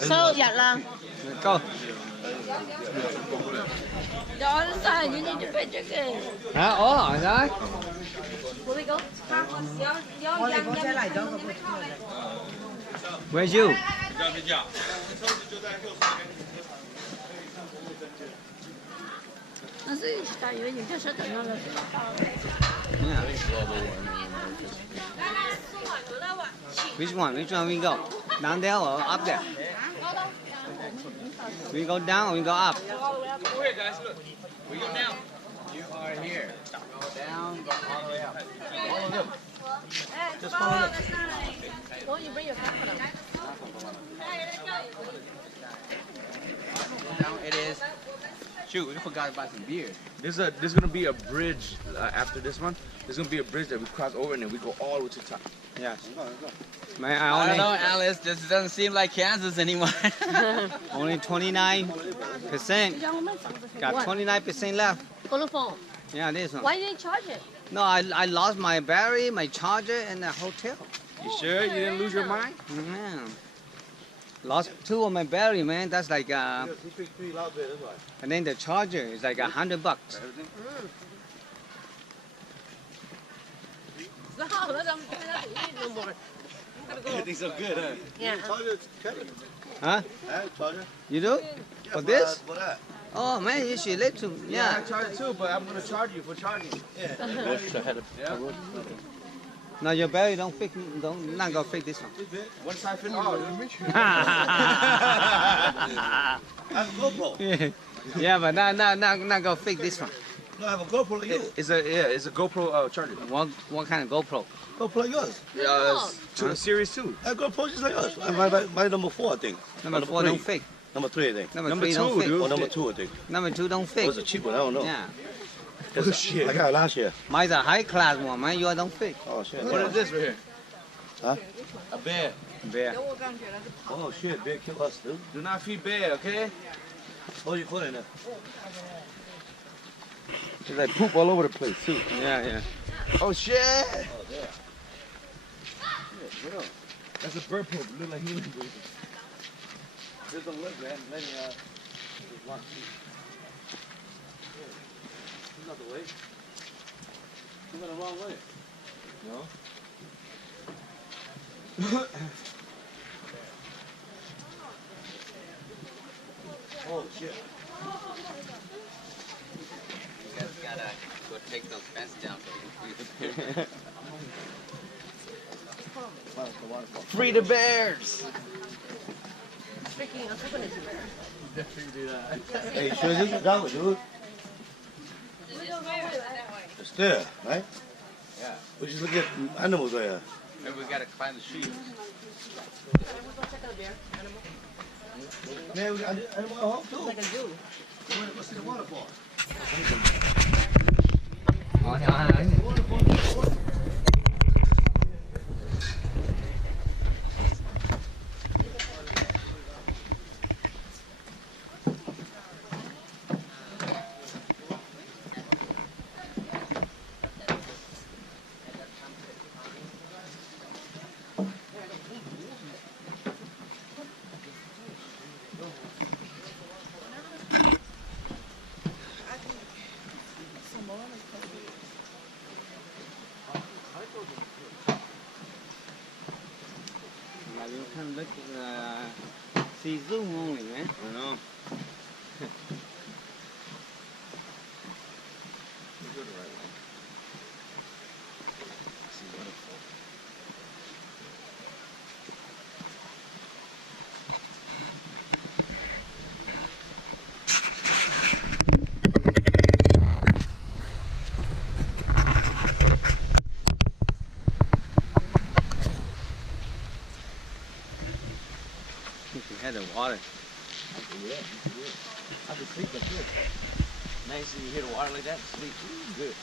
收日啦。Go. The other side, you need to pay chicken. Oh, right. Where's you? 那是大约你就是等到了。Which one? Which one we go? Down there or up there? We go down or we go up? Go here, guys. Look. We go down. You are here. Go down, go all the way up. Follow them. Just follow them. Don't you bring your camera? Down it is. Shoot, we forgot about some beer. There's gonna be a bridge after this one. There's gonna be a bridge that we cross over and then we go all the way to the top. Yes. I don't know, Alice. This doesn't seem like Kansas anymore. Only 29%. Got 29% left. Telephone. Yeah, this one. Why didn't you charge it? No, I lost my battery, my charger, and the hotel. You sure you didn't lose your mind? Man. Lost 2 of my battery, man. That's like and then the charger is like $100. Everything's so good, huh? Yeah. Huh? Charger? You do? For this? For that. Oh man, you should let to. Yeah, Yeah. I charge it too, but I'm gonna charge you for charging. Yeah. No, your battery not gonna fit this one. One side fit all. I have a GoPro. Yeah, but not gonna fit this one. No, I have a GoPro like you. It's a GoPro charger. What kind of GoPro? GoPro like yours. Yeah, Series 2. I have a GoPro just like yours. My number 4, I think. Number 4 don't fit. Number 3, I think. Number Number 3 2, don't fit. dude. Or number 2, I think. Number 2 don't fit. It was a cheap one, I don't know. Yeah. Oh, shit. I got it last year. Mine's a high class one, man. Yours don't fit. Oh, shit. What is this right here? Huh? A bear. Bear. Oh, shit. Bear killed us, dude. Do not feed bear, okay? Oh, you put it in there. There's like poop all over the place too. Yeah. Oh shit! Oh, there. Yeah, that's a bird poop. Look like human poop. This don't look, man. Let me just watch. He's not the way. He's going the wrong way. No. Oh, shit. You guys gotta go take those fence down so we can breathe. Free the bears! Freaking, I'm talking to bear. Definitely do that. Hey, you sure this is that way, dude? It's there, right? Yeah. We just look at animals right here. Maybe we gotta find the sheep. Man, we got animal at home too. Like a zoo. Let's see the waterfall. You can look see zoom only, man. I know. You had the water. Yeah, I can sleep like this. Nice when you hear the water like that. Sleep. Ooh, good.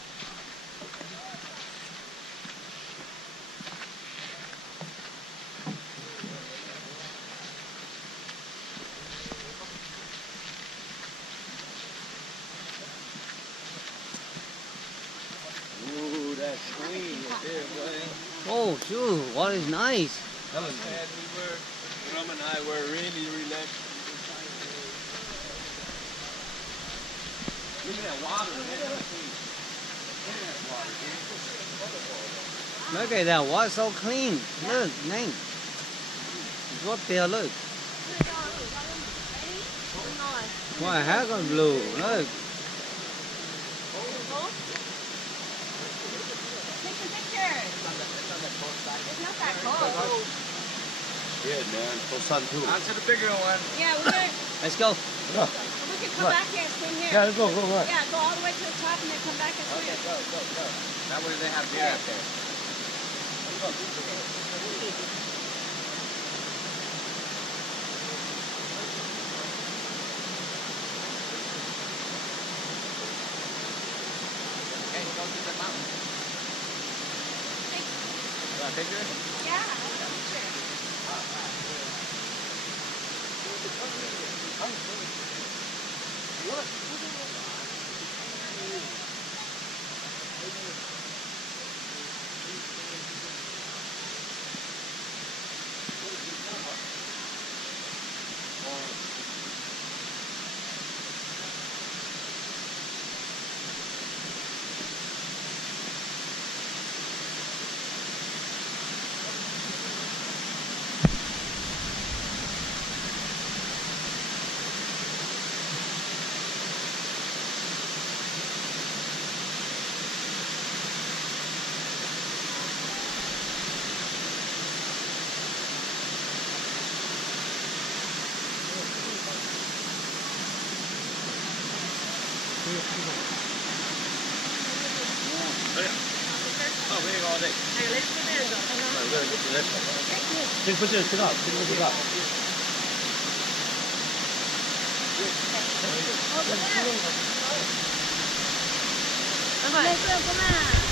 Oh, shoot, water is nice. And Ram and I were really relaxed. Look at that water, man. Look at that water, so clean. Look, Nate. Drop there, look. What heck of blue, look. Take a picture. It's not that cold. Yeah, man. For sun too. On to the bigger one. Yeah, we're gonna. Let's go. We can come back here and swim here. Yeah, let's go. Yeah, go all the way to the top and then come back and swim. Go. That way they have beer out there. Okay, go to the mountain. You want a picture? Yeah, I want a picture. Oh, we ain't all day. We're gonna go to the next one. Take picture, sit up. Bye bye.